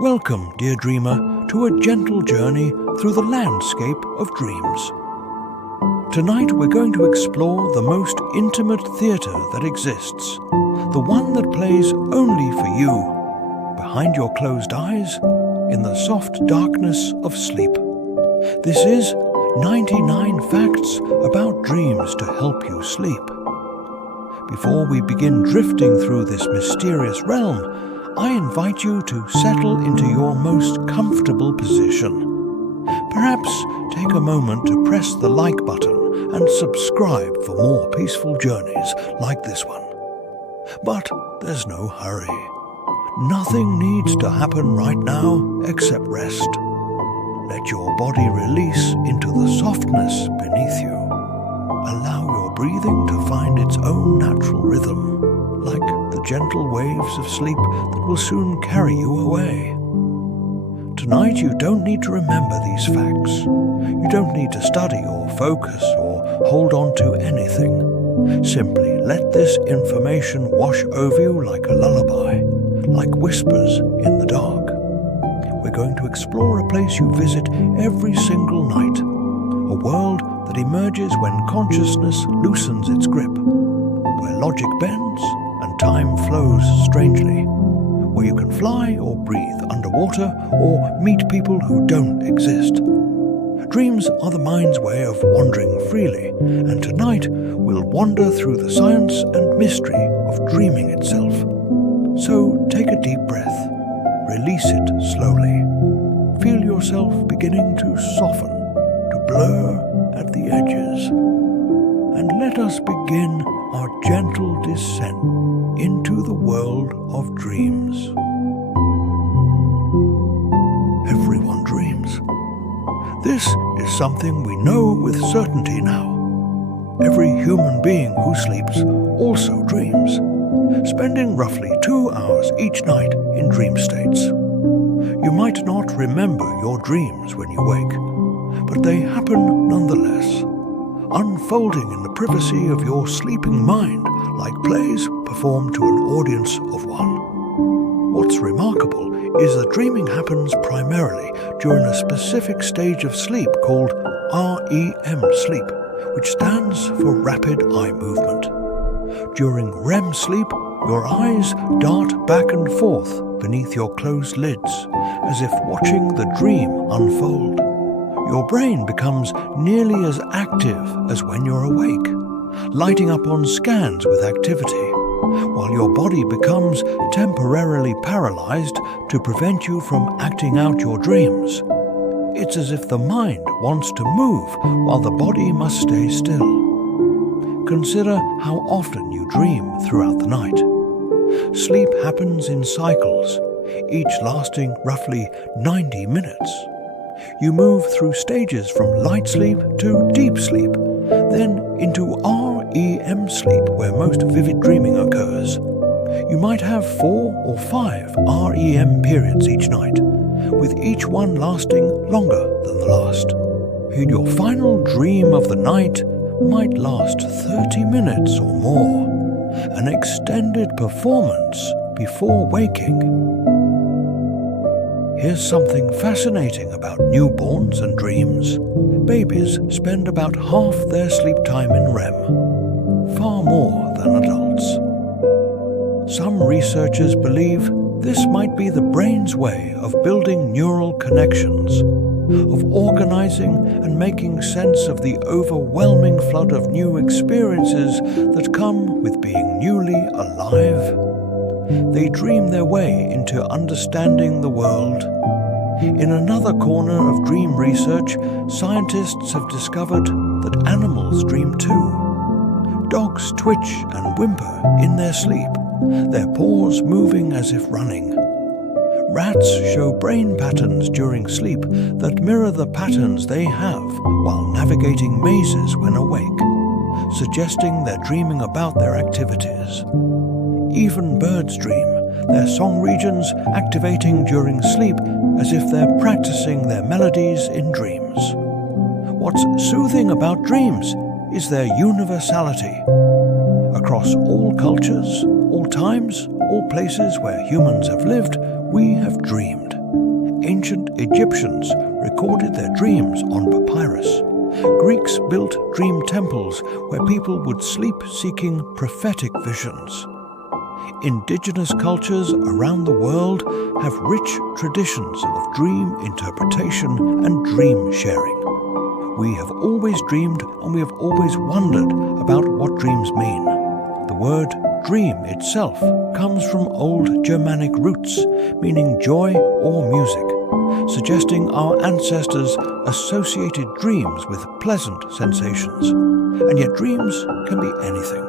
Welcome, dear dreamer, to a gentle journey through the landscape of dreams. Tonight we're going to explore the most intimate theatre that exists, the one that plays only for you, behind your closed eyes, in the soft darkness of sleep. This is 99 Facts About Dreams to Help You Sleep. Before we begin drifting through this mysterious realm, I invite you to settle into your most comfortable position. Perhaps take a moment to press the like button and subscribe for more peaceful journeys like this one. But there's no hurry. Nothing needs to happen right now except rest. Let your body release into the softness beneath you. Allow your breathing to find its own natural rhythm, like the gentle waves of sleep that will soon carry you away. Tonight you don't need to remember these facts. You don't need to study or focus or hold on to anything. Simply let this information wash over you like a lullaby, like whispers in the dark. We're going to explore a place you visit every single night, a world that emerges when consciousness loosens its grip, where logic bends and time flows strangely, where you can fly or breathe underwater or meet people who don't exist. Dreams are the mind's way of wandering freely, and tonight we'll wander through the science and mystery of dreaming itself. So take a deep breath, release it slowly. Feel yourself beginning to soften, to blur at the edges. And let us begin our gentle descent into the world of dreams. Everyone dreams. This is something we know with certainty now. Every human being who sleeps also dreams, spending roughly 2 hours each night in dream states. You might not remember your dreams when you wake, but they happen nonetheless, unfolding in the privacy of your sleeping mind like plays performed to an audience of one. What's remarkable is that dreaming happens primarily during a specific stage of sleep called REM sleep, which stands for rapid eye movement. During REM sleep, your eyes dart back and forth beneath your closed lids, as if watching the dream unfold. Your brain becomes nearly as active as when you're awake, lighting up on scans with activity, while your body becomes temporarily paralyzed to prevent you from acting out your dreams. It's as if the mind wants to move while the body must stay still. Consider how often you dream throughout the night. Sleep happens in cycles, each lasting roughly 90 minutes. You move through stages from light sleep to deep sleep, then into REM sleep, where most vivid dreaming occurs. You might have 4 or 5 REM periods each night, with each one lasting longer than the last. And your final dream of the night might last 30 minutes or more, an extended performance before waking. Here's something fascinating about newborns and dreams. Babies spend about half their sleep time in REM, far more than adults. Some researchers believe this might be the brain's way of building neural connections, of organizing and making sense of the overwhelming flood of new experiences that come with being newly alive. They dream their way into understanding the world. In another corner of dream research, scientists have discovered that animals dream too. Dogs twitch and whimper in their sleep, their paws moving as if running. Rats show brain patterns during sleep that mirror the patterns they have while navigating mazes when awake, suggesting they're dreaming about their activities. Even birds dream, their song regions activating during sleep as if they're practicing their melodies in dreams. What's soothing about dreams is their universality. Across all cultures, all times, all places where humans have lived, we have dreamed. ancient Egyptians recorded their dreams on papyrus. Greeks built dream temples where people would sleep seeking prophetic visions. Indigenous cultures around the world have rich traditions of dream interpretation and dream sharing. We have always dreamed and we have always wondered about what dreams mean. The word dream itself comes from old Germanic roots, meaning joy or music, suggesting our ancestors associated dreams with pleasant sensations. And yet dreams can be anything,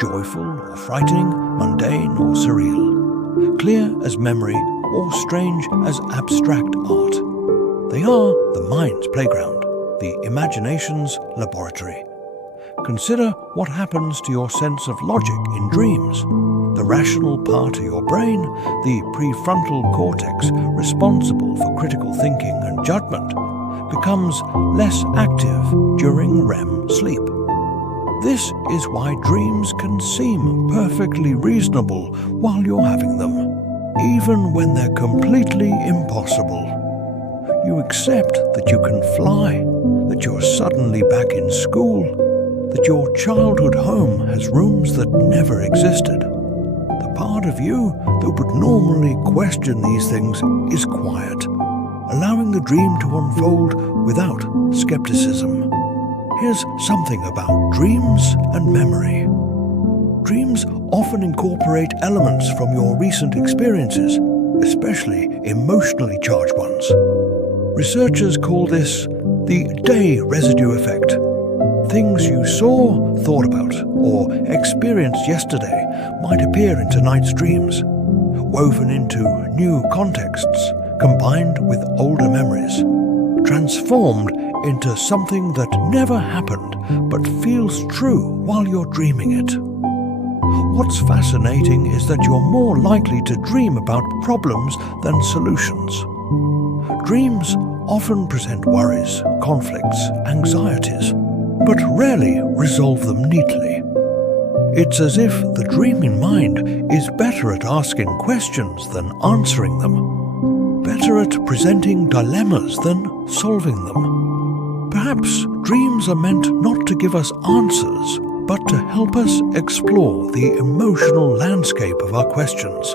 joyful or frightening, mundane or surreal, clear as memory or strange as abstract art. They are the mind's playground, the imagination's laboratory. Consider what happens to your sense of logic in dreams. The rational part of your brain, the prefrontal cortex responsible for critical thinking and judgment, becomes less active during REM sleep. This is why dreams can seem perfectly reasonable while you're having them, even when they're completely impossible. You accept that you can fly, that you're suddenly back in school, that your childhood home has rooms that never existed. The part of you that would normally question these things is quiet, allowing the dream to unfold without skepticism. Here's something about dreams and memory. Dreams often incorporate elements from your recent experiences, especially emotionally charged ones. Researchers call this the day residue effect. Things you saw, thought about, or experienced yesterday might appear in tonight's dreams, woven into new contexts, combined with older memories, transformed into something that never happened but feels true while you're dreaming it. What's fascinating is that you're more likely to dream about problems than solutions. Dreams often present worries, conflicts, anxieties, but rarely resolve them neatly. It's as if the dreaming mind is better at asking questions than answering them, better at presenting dilemmas than solving them. Perhaps dreams are meant not to give us answers, but to help us explore the emotional landscape of our questions.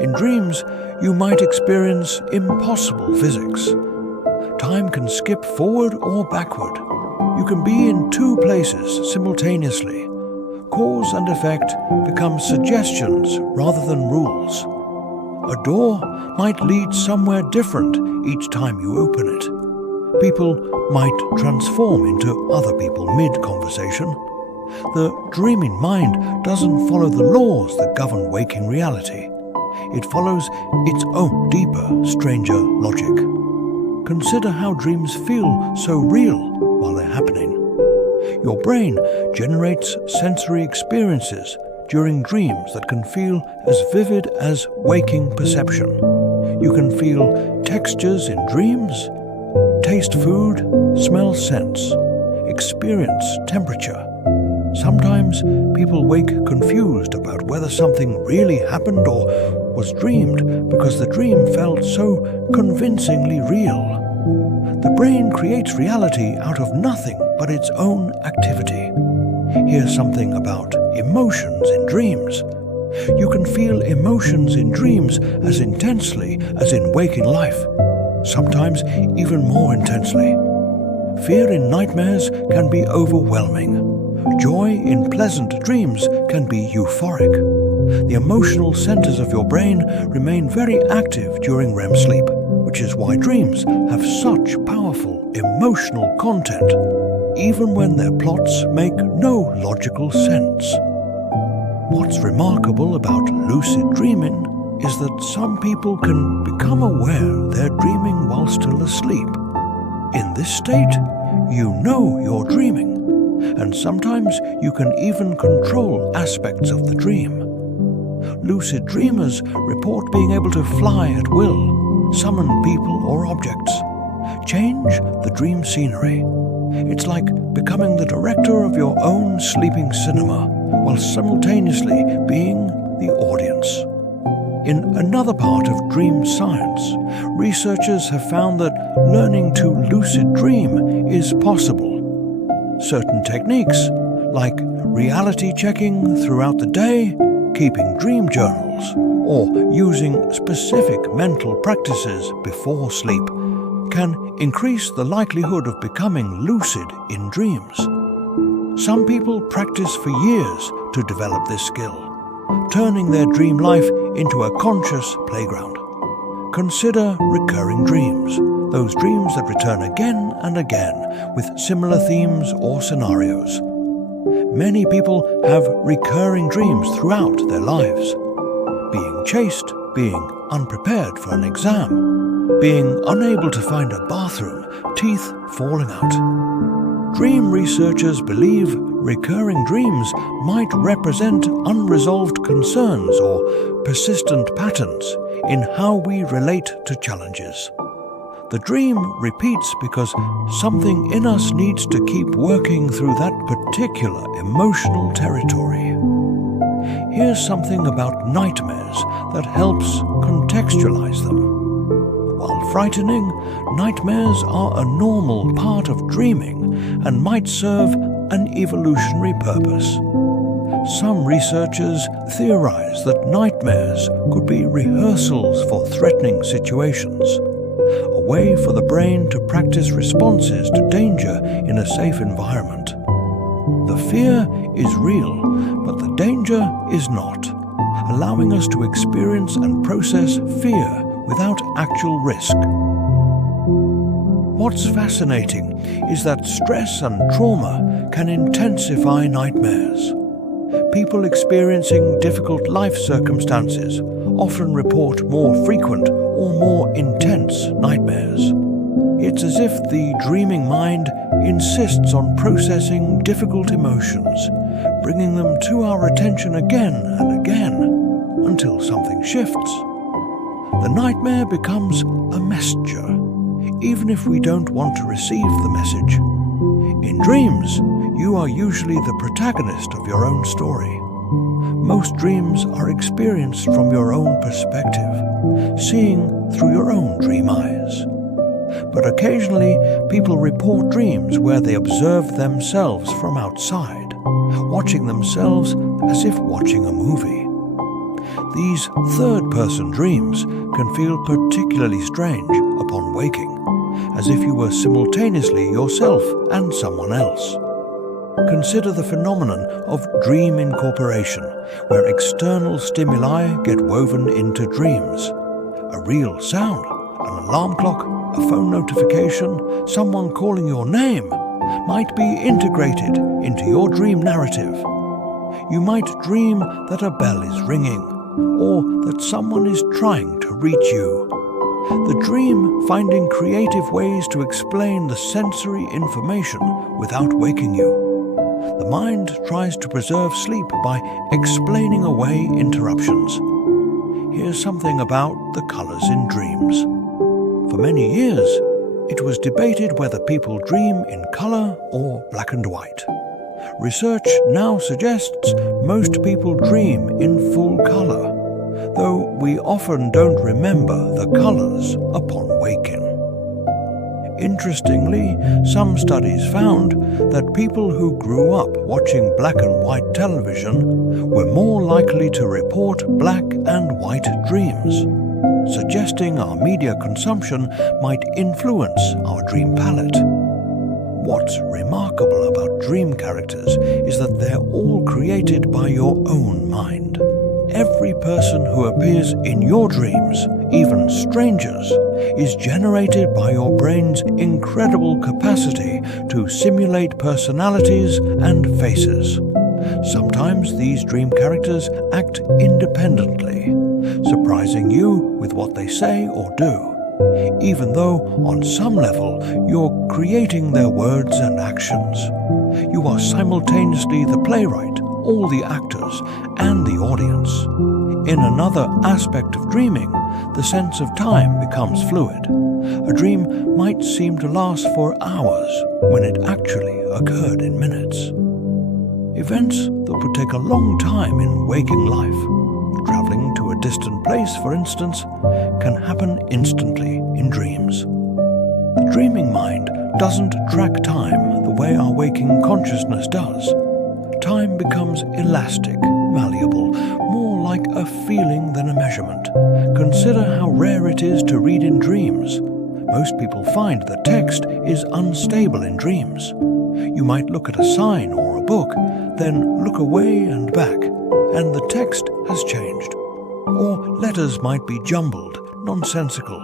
In dreams, you might experience impossible physics. Time can skip forward or backward. You can be in two places simultaneously. Cause and effect become suggestions rather than rules. A door might lead somewhere different each time you open it. People might transform into other people mid-conversation. The dreaming mind doesn't follow the laws that govern waking reality. It follows its own deeper, stranger logic. Consider how dreams feel so real while they're happening. Your brain generates sensory experiences during dreams that can feel as vivid as waking perception. You can feel textures in dreams, taste food, smell scents, experience temperature. Sometimes people wake confused about whether something really happened or was dreamed because the dream felt so convincingly real. The brain creates reality out of nothing but its own activity. Here's something about emotions in dreams. You can feel emotions in dreams as intensely as in waking life, sometimes even more intensely. Fear in nightmares can be overwhelming. Joy in pleasant dreams can be euphoric. The emotional centers of your brain remain very active during REM sleep, which is why dreams have such powerful emotional content, even when their plots make no logical sense. What's remarkable about lucid dreaming is that some people can become aware they're dreaming while still asleep. In this state, you know you're dreaming, and sometimes you can even control aspects of the dream. Lucid dreamers report being able to fly at will, summon people or objects, change the dream scenery. It's like becoming the director of your own sleeping cinema while simultaneously being the audience. In another part of dream science, researchers have found that learning to lucid dream is possible. Certain techniques, like reality checking throughout the day, keeping dream journals, or using specific mental practices before sleep, can increase the likelihood of becoming lucid in dreams. Some people practice for years to develop this skill, turning their dream life into a conscious playground. Consider recurring dreams, those dreams that return again and again with similar themes or scenarios. Many people have recurring dreams throughout their lives. Being chased, being unprepared for an exam, being unable to find a bathroom, teeth falling out. Dream researchers believe recurring dreams might represent unresolved concerns or persistent patterns in how we relate to challenges. The dream repeats because something in us needs to keep working through that particular emotional territory. Here's something about nightmares that helps contextualize them. While frightening, nightmares are a normal part of dreaming and might serve an evolutionary purpose. Some researchers theorize that nightmares could be rehearsals for threatening situations, a way for the brain to practice responses to danger in a safe environment. The fear is real, but the danger is not, allowing us to experience and process fear without actual risk. What's fascinating is that stress and trauma can intensify nightmares. People experiencing difficult life circumstances often report more frequent or more intense nightmares. It's as if the dreaming mind insists on processing difficult emotions, bringing them to our attention again and again until something shifts. The nightmare becomes a messenger, even if we don't want to receive the message. In dreams, you are usually the protagonist of your own story. Most dreams are experienced from your own perspective, seeing through your own dream eyes. But occasionally, people report dreams where they observe themselves from outside, watching themselves as if watching a movie. These third-person dreams can feel particularly strange upon waking, as if you were simultaneously yourself and someone else. Consider the phenomenon of dream incorporation, where external stimuli get woven into dreams. A real sound, an alarm clock, a phone notification, someone calling your name might be integrated into your dream narrative. You might dream that a bell is ringing, or that someone is trying to reach you. The dream finding creative ways to explain the sensory information without waking you. The mind tries to preserve sleep by explaining away interruptions. Here's something about the colors in dreams. For many years, it was debated whether people dream in color or black and white. Research now suggests most people dream in full color, though we often don't remember the colors upon waking. Interestingly, some studies found that people who grew up watching black and white television were more likely to report black and white dreams, suggesting our media consumption might influence our dream palette. What's remarkable about dream characters is that they're all created by your own mind. Every person who appears in your dreams, even strangers, is generated by your brain's incredible capacity to simulate personalities and faces. Sometimes these dream characters act independently, surprising you with what they say or do, even though on some level you're creating their words and actions. You are simultaneously the playwright, all the actors, and the audience. In another aspect of dreaming, the sense of time becomes fluid. A dream might seem to last for hours when it actually occurred in minutes. Events that would take a long time in waking life, traveling to a distant place, for instance, can happen instantly in dreams. The dreaming mind doesn't track time the way our waking consciousness does. Time becomes elastic, malleable, more like a feeling than a measurement. Consider how rare it is to read in dreams. Most people find that text is unstable in dreams. You might look at a sign or a book, then look away and back, and the text has changed. Or letters might be jumbled, nonsensical.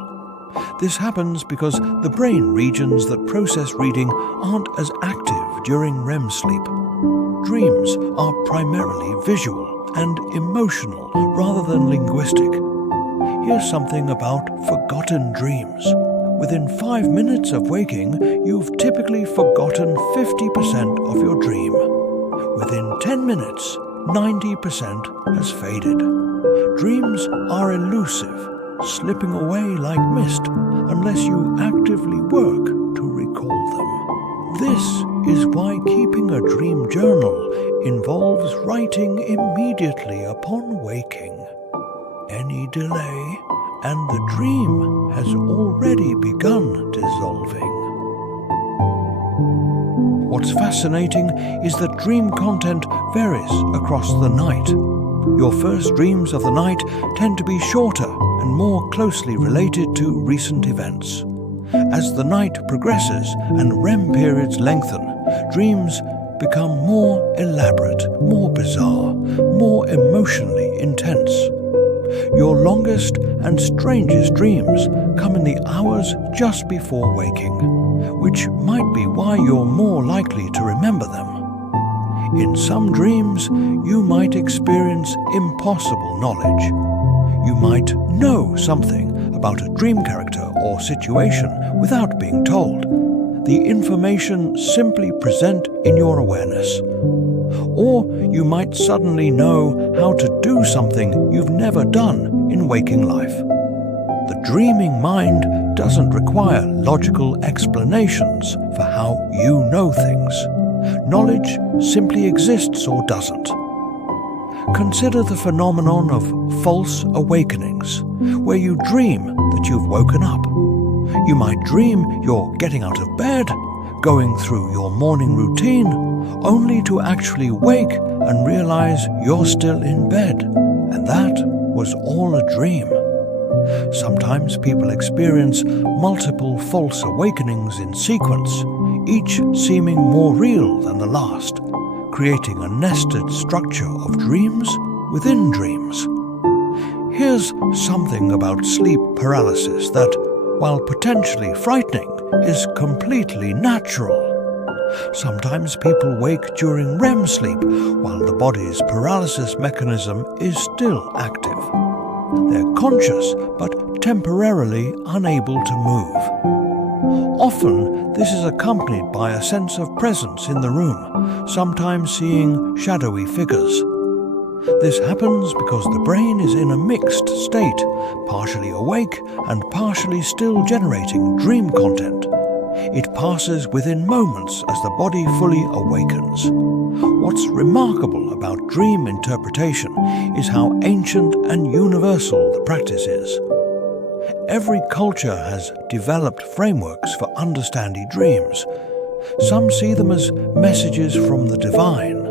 This happens because the brain regions that process reading aren't as active during REM sleep. Dreams are primarily visual and emotional rather than linguistic. Here's something about forgotten dreams. Within 5 minutes of waking, you've typically forgotten 50% of your dream. Within 10 minutes, 90% has faded. Dreams are elusive, slipping away like mist unless you actively work to recall them. This is why keeping a dream journal involves writing immediately upon waking. Any delay, and the dream has already begun dissolving. What's fascinating is that dream content varies across the night. Your first dreams of the night tend to be shorter and more closely related to recent events. As the night progresses and REM periods lengthen, dreams become more elaborate, more bizarre, more emotionally intense. Your longest and strangest dreams come in the hours just before waking, which might be why you're more likely to remember them. In some dreams, you might experience impossible knowledge. You might know something about a dream character or situation without being told. The information simply present in your awareness. Or you might suddenly know how to do something you've never done in waking life. The dreaming mind doesn't require logical explanations for how you know things. Knowledge simply exists or doesn't. Consider the phenomenon of false awakenings, where you dream that you've woken up. You might dream you're getting out of bed, going through your morning routine, only to actually wake and realize you're still in bed, and that was all a dream. Sometimes people experience multiple false awakenings in sequence, each seeming more real than the last, creating a nested structure of dreams within dreams. Here's something about sleep paralysis that, while potentially frightening, is completely natural. Sometimes people wake during REM sleep while the body's paralysis mechanism is still active. They're conscious but temporarily unable to move. Often, this is accompanied by a sense of presence in the room, sometimes seeing shadowy figures. This happens because the brain is in a mixed state, partially awake and partially still generating dream content. It passes within moments as the body fully awakens. What's remarkable about dream interpretation is how ancient and universal the practice is. Every culture has developed frameworks for understanding dreams. Some see them as messages from the divine.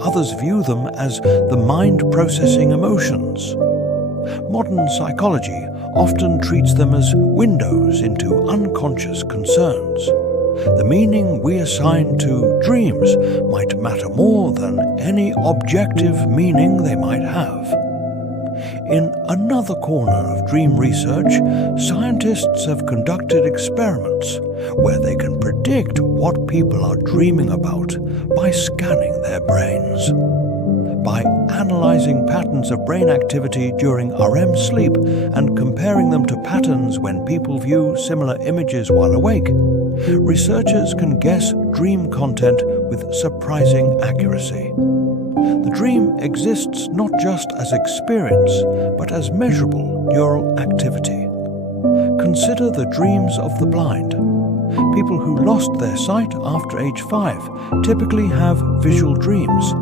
Others view them as the mind processing emotions. Modern psychology often treats them as windows into unconscious concerns. The meaning we assign to dreams might matter more than any objective meaning they might have. In another corner of dream research, scientists have conducted experiments where they can predict what people are dreaming about by scanning their brains. By analyzing patterns of brain activity during REM sleep and comparing them to patterns when people view similar images while awake, researchers can guess dream content with surprising accuracy. The dream exists not just as experience, but as measurable neural activity. Consider the dreams of the blind. People who lost their sight after age 5 typically have visual dreams,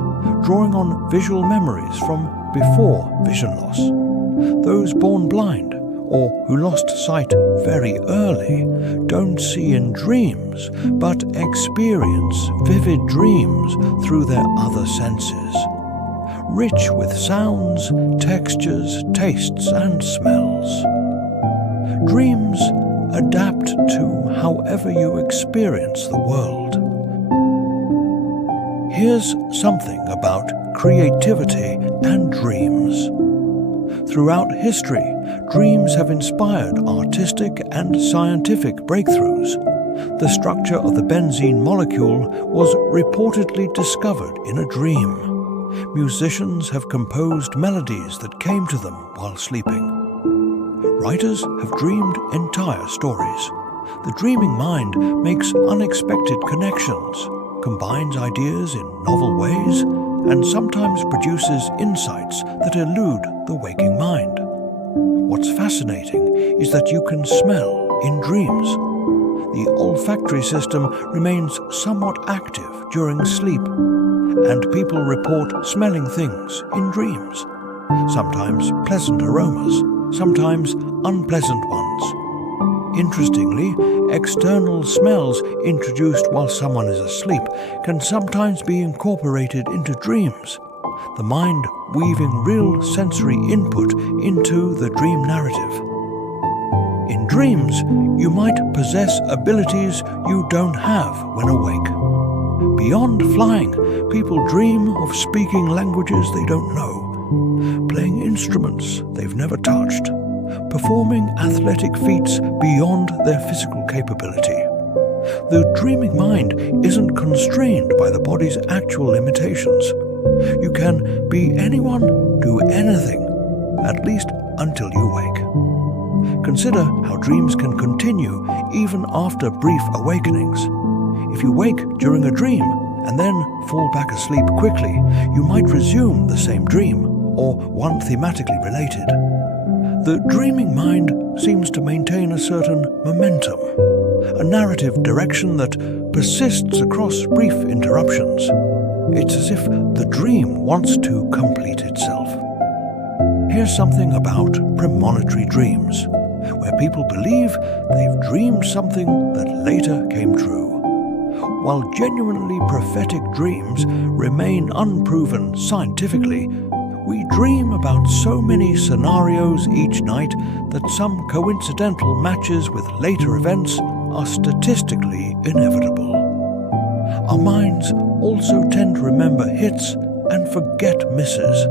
drawing on visual memories from before vision loss. Those born blind or who lost sight very early don't see in dreams, but experience vivid dreams through their other senses, rich with sounds, textures, tastes, and smells. Dreams adapt to however you experience the world. Here's something about creativity and dreams. Throughout history, dreams have inspired artistic and scientific breakthroughs. The structure of the benzene molecule was reportedly discovered in a dream. Musicians have composed melodies that came to them while sleeping. Writers have dreamed entire stories. The dreaming mind makes unexpected connections, combines ideas in novel ways, and sometimes produces insights that elude the waking mind. What's fascinating is that you can smell in dreams. The olfactory system remains somewhat active during sleep, and people report smelling things in dreams. Sometimes pleasant aromas, sometimes unpleasant ones. Interestingly, external smells introduced while someone is asleep can sometimes be incorporated into dreams, the mind weaving real sensory input into the dream narrative. In dreams, you might possess abilities you don't have when awake. Beyond flying, people dream of speaking languages they don't know, playing instruments they've never touched, performing athletic feats beyond their physical capability. The dreaming mind isn't constrained by the body's actual limitations. You can be anyone, do anything, at least until you wake. Consider how dreams can continue even after brief awakenings. If you wake during a dream and then fall back asleep quickly, you might resume the same dream, or one thematically related. The dreaming mind seems to maintain a certain momentum, a narrative direction that persists across brief interruptions. It's as if the dream wants to complete itself. Here's something about premonitory dreams, where people believe they've dreamed something that later came true. While genuinely prophetic dreams remain unproven scientifically, we dream about so many scenarios each night that some coincidental matches with later events are statistically inevitable. Our minds also tend to remember hits and forget misses,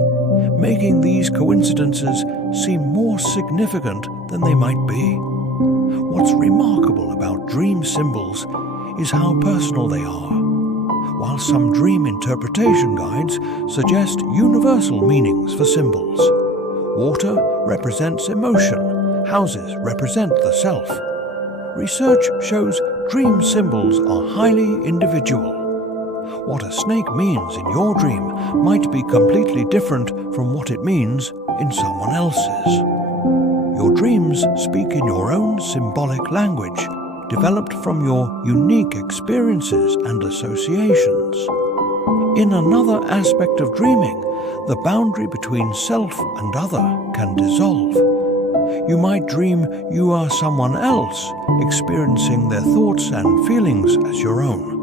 making these coincidences seem more significant than they might be. What's remarkable about dream symbols is how personal they are. While some dream interpretation guides suggest universal meanings for symbols. Water represents emotion, houses represent the self. Research shows dream symbols are highly individual. What a snake means in your dream might be completely different from what it means in someone else's. Your dreams speak in your own symbolic language, developed from your unique experiences and associations. In another aspect of dreaming, the boundary between self and other can dissolve. You might dream you are someone else, experiencing their thoughts and feelings as your own.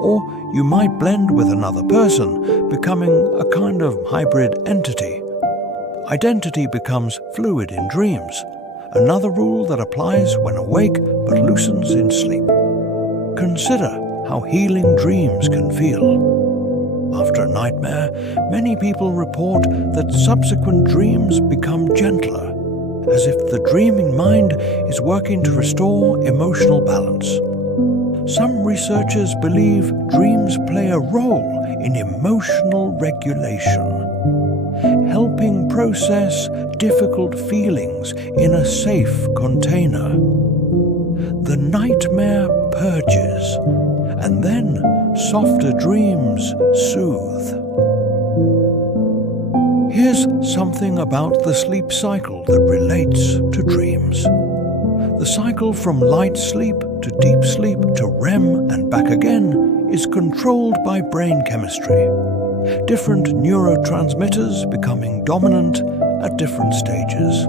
Or you might blend with another person, becoming a kind of hybrid entity. Identity becomes fluid in dreams, another rule that applies when awake but loosens in sleep. Consider how healing dreams can feel. After a nightmare, many people report that subsequent dreams become gentler, as if the dreaming mind is working to restore emotional balance. Some researchers believe dreams play a role in emotional regulation, helping process difficult feelings in a safe container. The nightmare purges, and then softer dreams soothe. Here's something about the sleep cycle that relates to dreams. The cycle from light sleep to deep sleep to REM and back again is controlled by brain chemistry. Different neurotransmitters becoming dominant at different stages.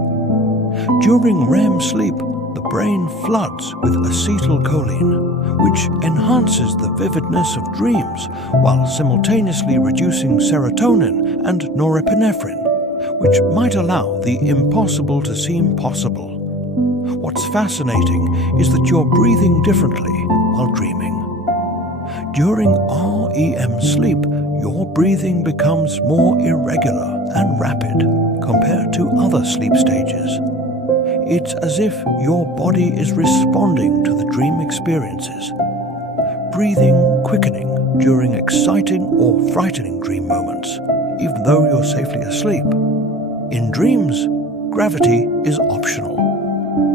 During REM sleep, the brain floods with acetylcholine, which enhances the vividness of dreams while simultaneously reducing serotonin and norepinephrine, which might allow the impossible to seem possible. What's fascinating is that you're breathing differently while dreaming. During REM sleep, your breathing becomes more irregular and rapid compared to other sleep stages. It's as if your body is responding to the dream experiences, breathing quickening during exciting or frightening dream moments, even though you're safely asleep. In dreams, gravity is optional.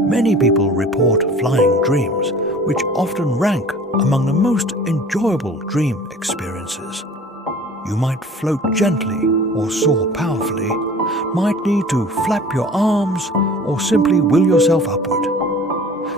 Many people report flying dreams, which often rank among the most enjoyable dream experiences. You might float gently or soar powerfully, might need to flap your arms or simply will yourself upward.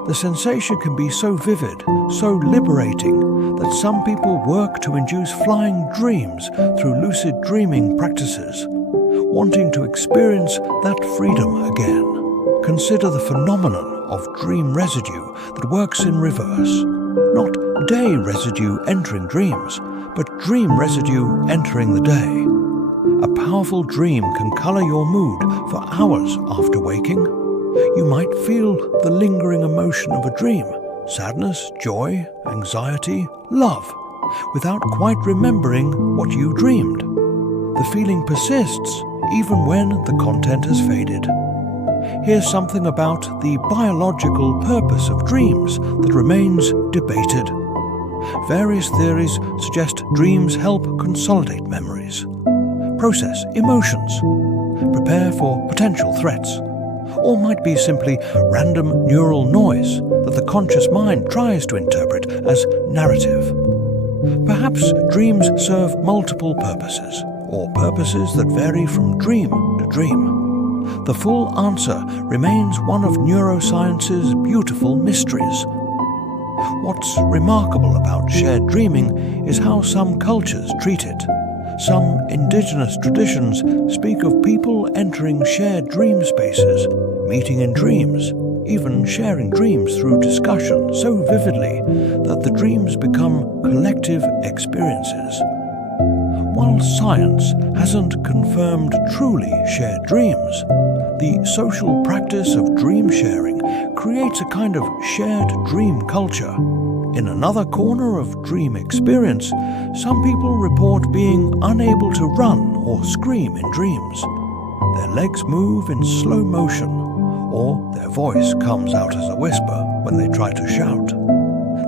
The sensation can be so vivid, so liberating, that some people work to induce flying dreams through lucid dreaming practices, wanting to experience that freedom again. Consider the phenomenon of dream residue that works in reverse. Not day residue entering dreams, but dream residue entering the day. A powerful dream can color your mood for hours after waking. You might feel the lingering emotion of a dream, sadness, joy, anxiety, love, without quite remembering what you dreamed. The feeling persists even when the content has faded. Here's something about the biological purpose of dreams that remains debated. Various theories suggest dreams help consolidate memories, process emotions, prepare for potential threats, or might be simply random neural noise that the conscious mind tries to interpret as narrative. Perhaps dreams serve multiple purposes, or purposes that vary from dream to dream. The full answer remains one of neuroscience's beautiful mysteries. What's remarkable about shared dreaming is how some cultures treat it. Some indigenous traditions speak of people entering shared dream spaces, meeting in dreams, even sharing dreams through discussion so vividly that the dreams become collective experiences. While science hasn't confirmed truly shared dreams, the social practice of dream sharing creates a kind of shared dream culture. In another corner of dream experience, some people report being unable to run or scream in dreams. Their legs move in slow motion, or their voice comes out as a whisper when they try to shout.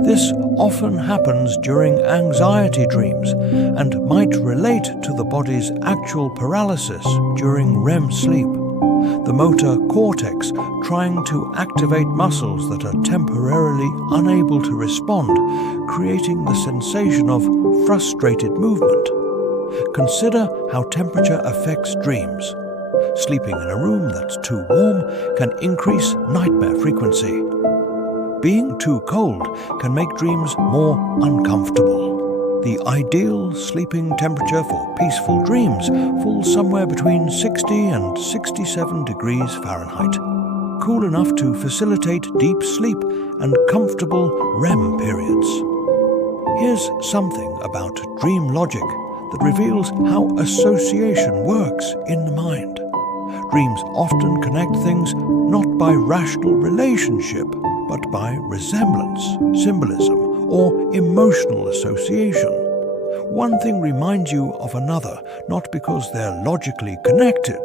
This often happens during anxiety dreams and might relate to the body's actual paralysis during REM sleep. The motor cortex trying to activate muscles that are temporarily unable to respond, creating the sensation of frustrated movement. Consider how temperature affects dreams. Sleeping in a room that's too warm can increase nightmare frequency. Being too cold can make dreams more uncomfortable. The ideal sleeping temperature for peaceful dreams falls somewhere between 60 and 67 degrees Fahrenheit, cool enough to facilitate deep sleep and comfortable REM periods. Here's something about dream logic that reveals how association works in the mind. Dreams often connect things not by rational relationship, but by resemblance, symbolism, or emotional association. One thing reminds you of another, not because they're logically connected,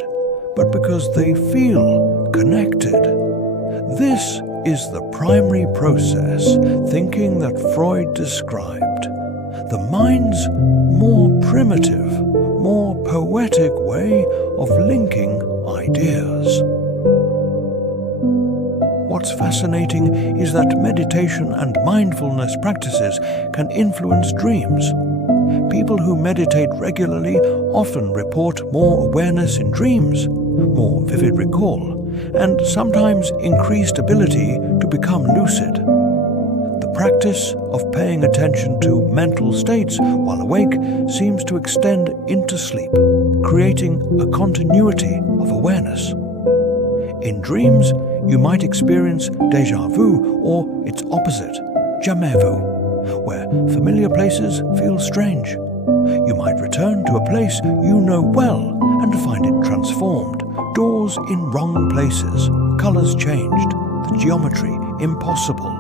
but because they feel connected. This is the primary process thinking that Freud described. The mind's more primitive, more poetic way of linking ideas. What's fascinating is that meditation and mindfulness practices can influence dreams. People who meditate regularly often report more awareness in dreams, more vivid recall, and sometimes increased ability to become lucid. The practice of paying attention to mental states while awake seems to extend into sleep, creating a continuity of awareness. In dreams, you might experience déjà vu or its opposite, jamais vu, where familiar places feel strange. You might return to a place you know well and find it transformed, doors in wrong places, colours changed, the geometry impossible.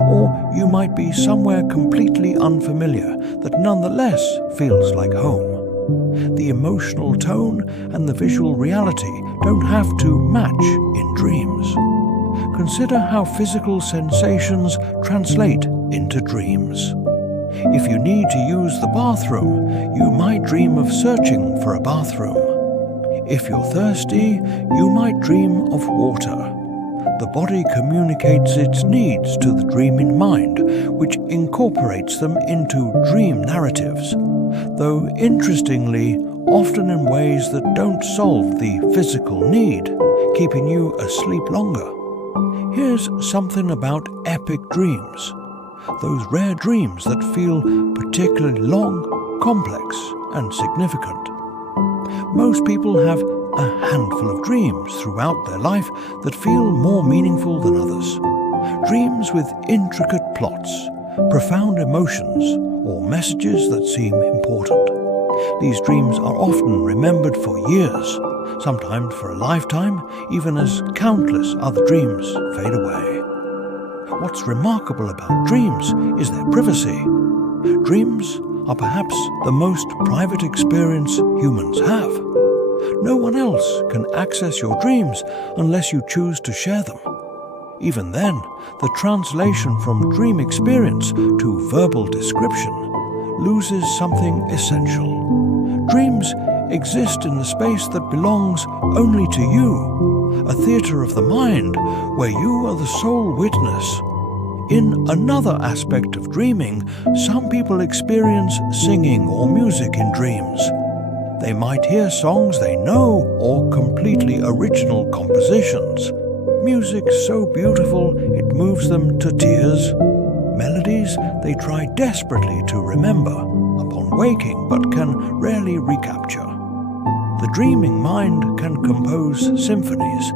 Or you might be somewhere completely unfamiliar that nonetheless feels like home. The emotional tone and the visual reality don't have to match in dreams. Consider how physical sensations translate into dreams. If you need to use the bathroom, you might dream of searching for a bathroom. If you're thirsty, you might dream of water. The body communicates its needs to the dreaming mind, which incorporates them into dream narratives, though interestingly, often in ways that don't solve the physical need, keeping you asleep longer. Here's something about epic dreams, those rare dreams that feel particularly long, complex, and significant. Most people have a handful of dreams throughout their life that feel more meaningful than others. Dreams with intricate plots, profound emotions, or messages that seem important. These dreams are often remembered for years, sometimes for a lifetime, even as countless other dreams fade away. What's remarkable about dreams is their privacy. Dreams are perhaps the most private experience humans have. No one else can access your dreams unless you choose to share them. Even then, the translation from dream experience to verbal description loses something essential. Dreams exist in the space that belongs only to you, a theatre of the mind where you are the sole witness. In another aspect of dreaming, some people experience singing or music in dreams. They might hear songs they know or completely original compositions. Music so beautiful it moves them to tears. Melodies they try desperately to remember upon waking but can rarely recapture. The dreaming mind can compose symphonies,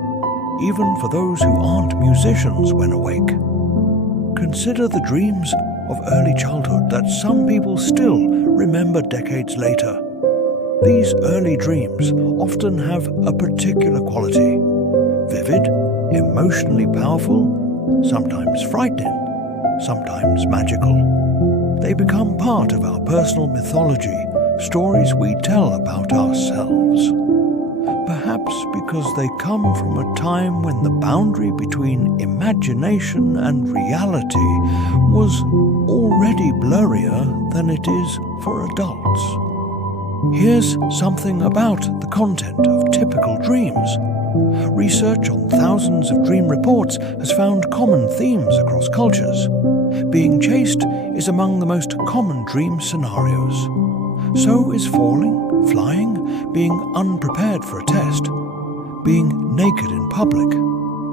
even for those who aren't musicians when awake. Consider the dreams of early childhood that some people still remember decades later. These early dreams often have a particular quality: vivid, emotionally powerful, sometimes frightening, sometimes magical. They become part of our personal mythology, stories we tell about ourselves. Perhaps because they come from a time when the boundary between imagination and reality was already blurrier than it is for adults. Here's something about the content of typical dreams. Research on thousands of dream reports has found common themes across cultures. Being chased is among the most common dream scenarios. So is falling, flying, being unprepared for a test, being naked in public,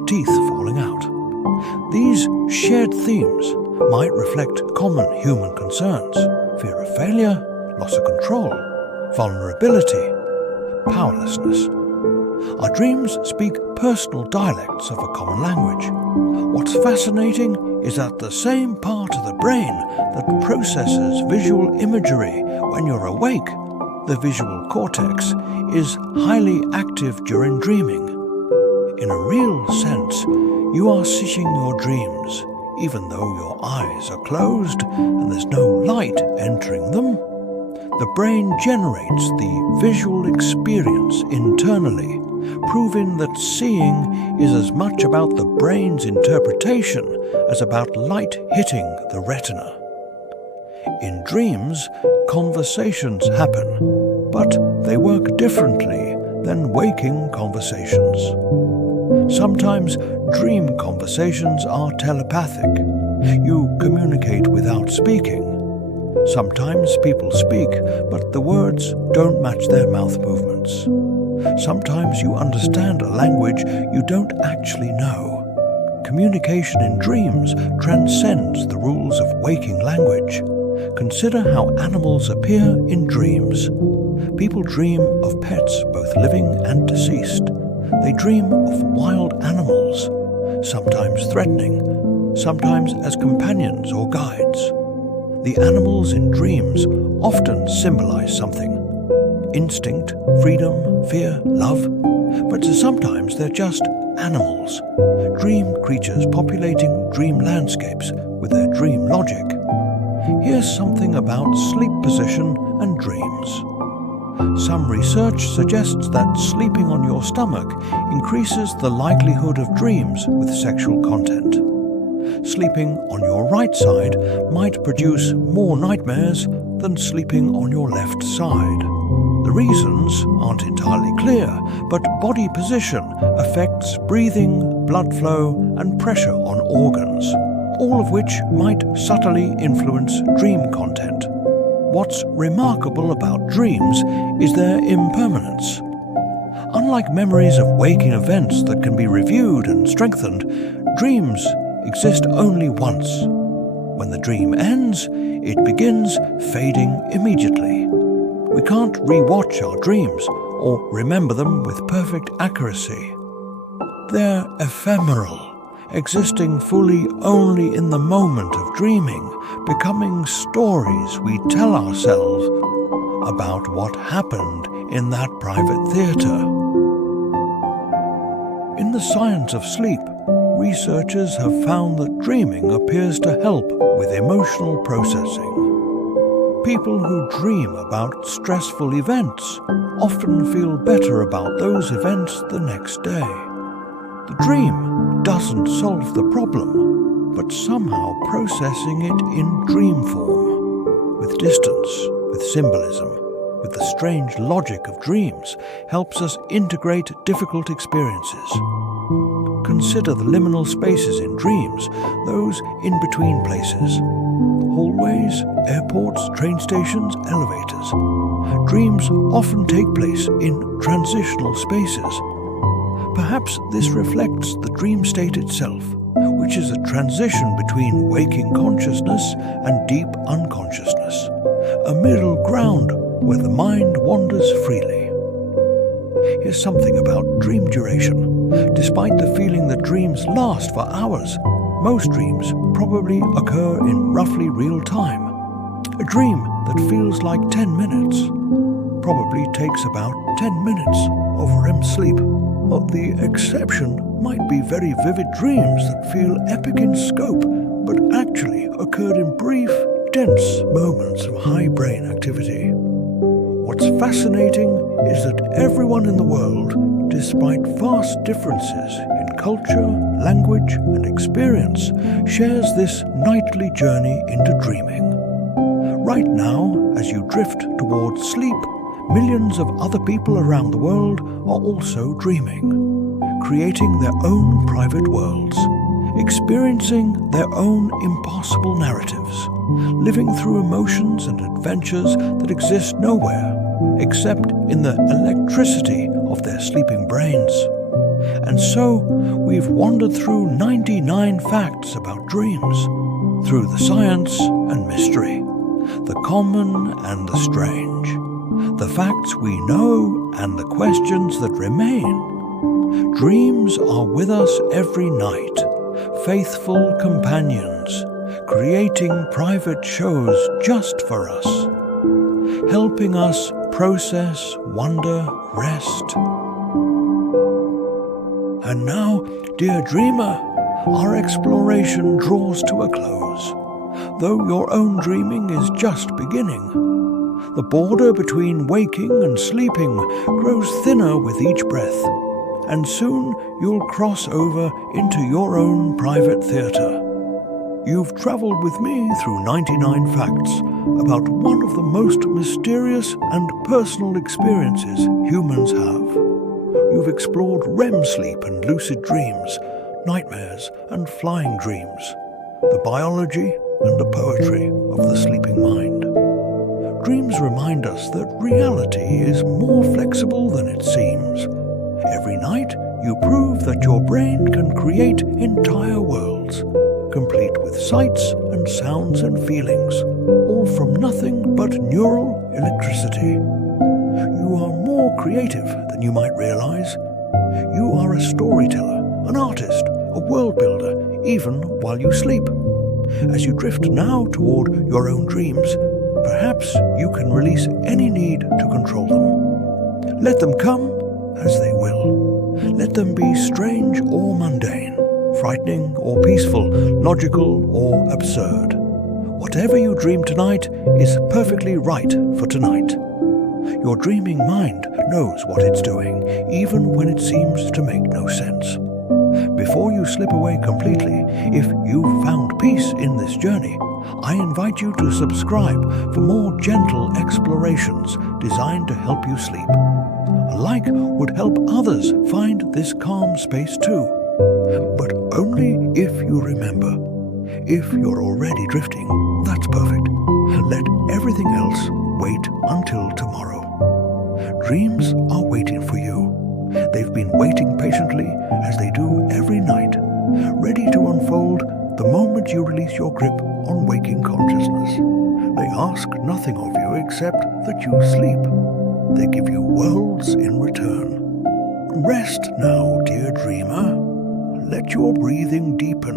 teeth falling out. These shared themes might reflect common human concerns: fear of failure, loss of control, vulnerability, powerlessness. Our dreams speak personal dialects of a common language. What's fascinating is that the same part of the brain that processes visual imagery when you're awake, the visual cortex, is highly active during dreaming. In a real sense, you are seeing your dreams, even though your eyes are closed and there's no light entering them. The brain generates the visual experience internally, proving that seeing is as much about the brain's interpretation as about light hitting the retina. In dreams, conversations happen, but they work differently than waking conversations. Sometimes dream conversations are telepathic. You communicate without speaking. Sometimes people speak, but the words don't match their mouth movements. Sometimes you understand a language you don't actually know. Communication in dreams transcends the rules of waking language. Consider how animals appear in dreams. People dream of pets, both living and deceased. They dream of wild animals, sometimes threatening, sometimes as companions or guides. The animals in dreams often symbolize something: instinct, freedom, fear, love. But sometimes they're just animals, dream creatures populating dream landscapes with their dream logic. Here's something about sleep position and dreams. Some research suggests that sleeping on your stomach increases the likelihood of dreams with sexual content. Sleeping on your right side might produce more nightmares than sleeping on your left side. The reasons aren't entirely clear, but body position affects breathing, blood flow, and pressure on organs, all of which might subtly influence dream content. What's remarkable about dreams is their impermanence. Unlike memories of waking events that can be reviewed and strengthened, dreams exist only once. When the dream ends, it begins fading immediately. We can't re-watch our dreams or remember them with perfect accuracy. They're ephemeral, existing fully only in the moment of dreaming, becoming stories we tell ourselves about what happened in that private theatre. In the science of sleep, researchers have found that dreaming appears to help with emotional processing. People who dream about stressful events often feel better about those events the next day. The dream doesn't solve the problem, but somehow processing it in dream form, with distance, with symbolism, with the strange logic of dreams, helps us integrate difficult experiences. Consider the liminal spaces in dreams, those in-between places. Hallways, airports, train stations, elevators. Dreams often take place in transitional spaces. Perhaps this reflects the dream state itself, which is a transition between waking consciousness and deep unconsciousness, a middle ground where the mind wanders freely. Here's something about dream duration. Despite the feeling that dreams last for hours, most dreams probably occur in roughly real time. A dream that feels like 10 minutes probably takes about 10 minutes of REM sleep. But the exception might be very vivid dreams that feel epic in scope, but actually occurred in brief, dense moments of high brain activity. What's fascinating is that everyone in the world, despite vast differences in culture, language, and experience, shares this nightly journey into dreaming. Right now, as you drift towards sleep, millions of other people around the world are also dreaming, creating their own private worlds, experiencing their own impossible narratives, living through emotions and adventures that exist nowhere except in the electricity of their sleeping brains. And so, we've wandered through 99 facts about dreams, through the science and mystery, the common and the strange, the facts we know and the questions that remain. Dreams are with us every night, faithful companions, creating private shows just for us, helping us process, wonder, rest. And now, dear dreamer, our exploration draws to a close. Though your own dreaming is just beginning, the border between waking and sleeping grows thinner with each breath, and soon you'll cross over into your own private theatre. You've travelled with me through 99 facts about one of the most mysterious and personal experiences humans have. You've explored REM sleep and lucid dreams, nightmares and flying dreams, the biology and the poetry of the sleeping mind. Dreams remind us that reality is more flexible than it seems. Every night, you prove that your brain can create entire worlds, complete with sights and sounds and feelings, all from nothing but neural electricity. You are more creative than you might realize, You are a storyteller, an artist, a world builder, even while you sleep. As you drift now toward your own dreams, perhaps you can release any need to control them. Let them come as they will. Let them be strange or mundane, frightening or peaceful, logical or absurd. Whatever you dream tonight is perfectly right for tonight. Your dreaming mind knows what it's doing, even when it seems to make no sense. Before you slip away completely, if you've found peace in this journey, I invite you to subscribe for more gentle explorations designed to help you sleep. A like would help others find this calm space too. But only if you remember. If you're already drifting, that's perfect. Let everything else wait until tomorrow. Dreams are waiting for you. They've been waiting patiently, as they do every night, ready to unfold the moment you release your grip on waking consciousness. They ask nothing of you except that you sleep. They give you worlds in return. Rest now, dear dreamer. Let your breathing deepen.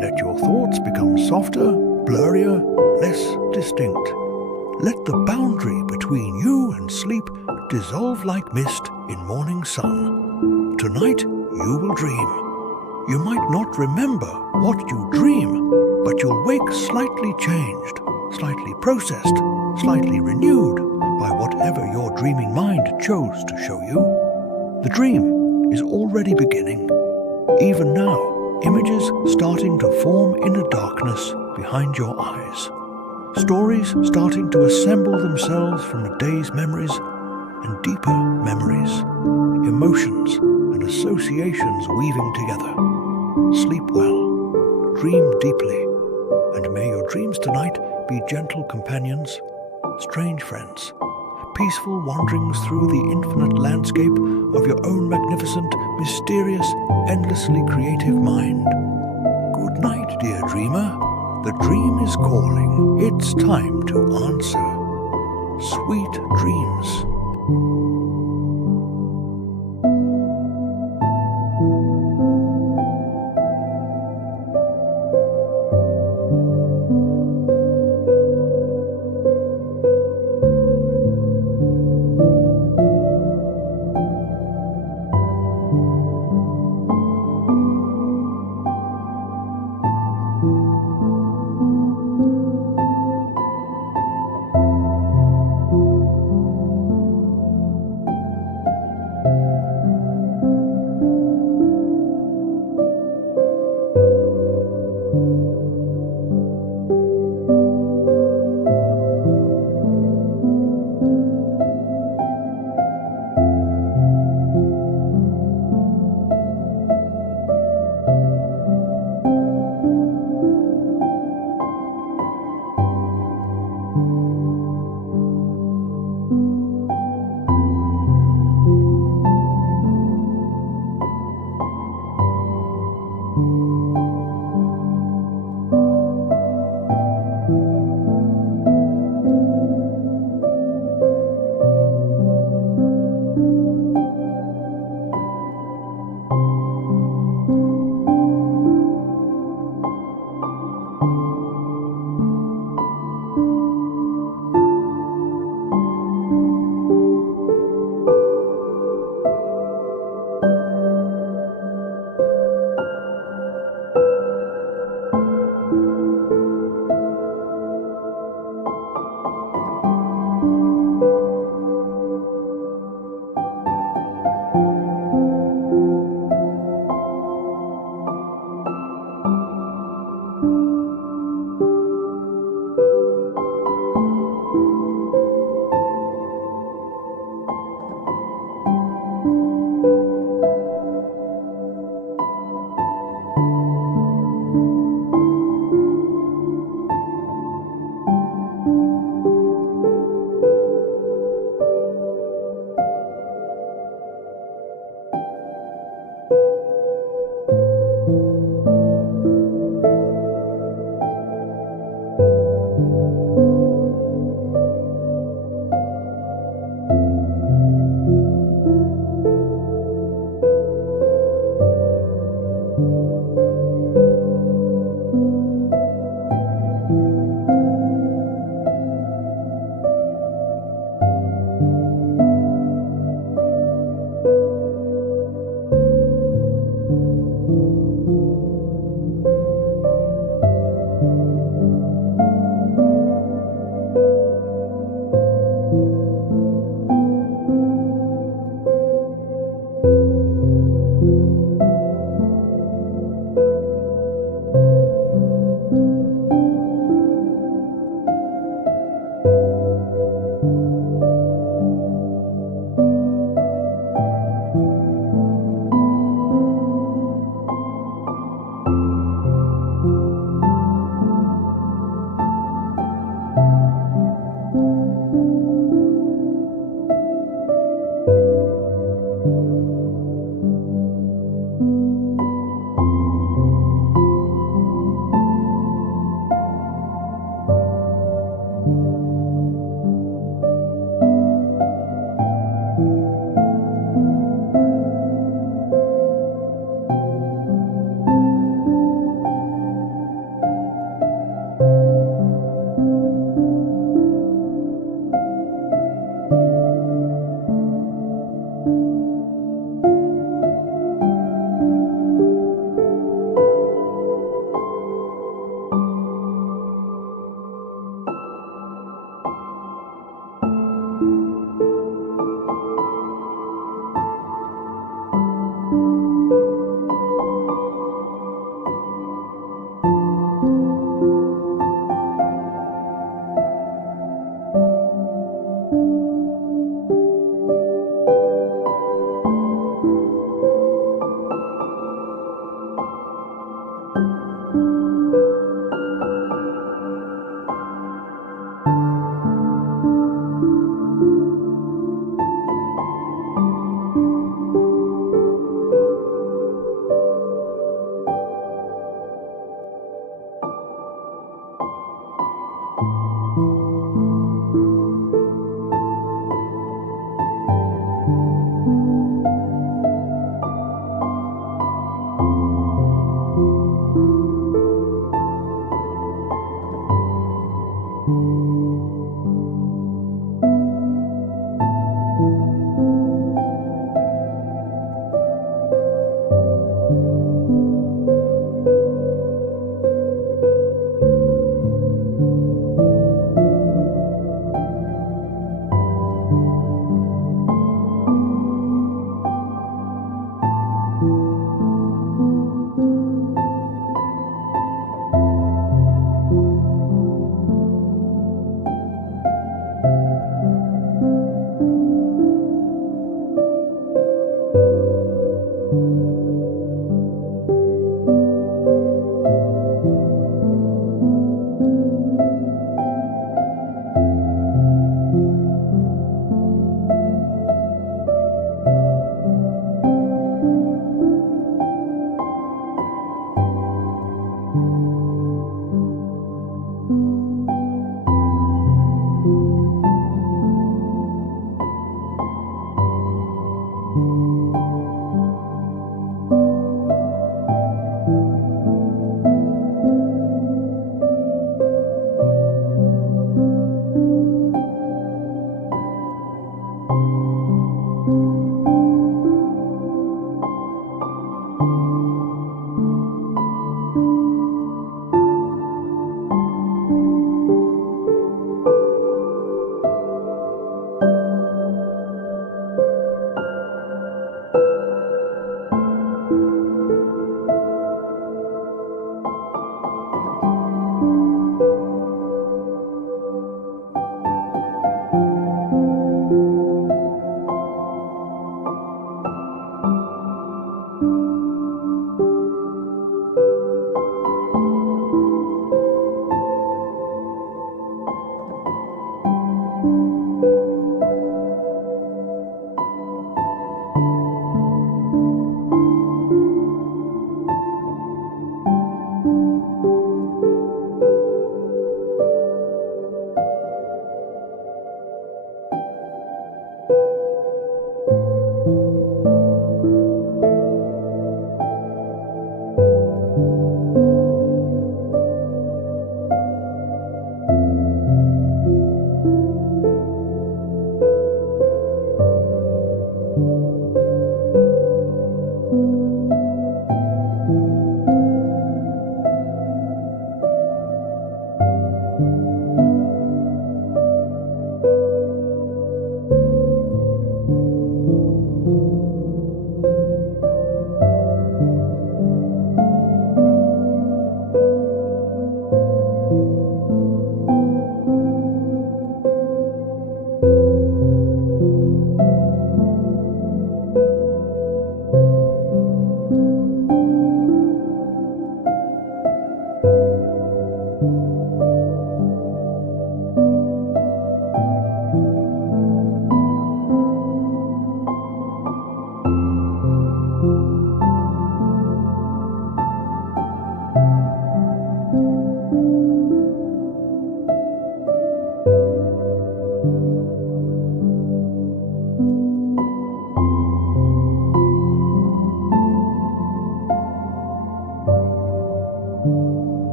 Let your thoughts become softer, blurrier, less distinct. Let the boundary between you and sleep dissolve like mist in morning sun. Tonight you will dream. You might not remember what you dream, but you'll wake slightly changed, slightly processed, slightly renewed by whatever your dreaming mind chose to show you. The dream is already beginning. Even now, images starting to form in the darkness behind your eyes. Stories starting to assemble themselves from the day's memories and deeper memories, emotions and associations weaving together. Sleep well, dream deeply, and may your dreams tonight be gentle companions, strange friends, peaceful wanderings through the infinite landscape of your own magnificent, mysterious, endlessly creative mind. Good night, dear dreamer. The dream is calling. It's time to answer. Sweet dreams.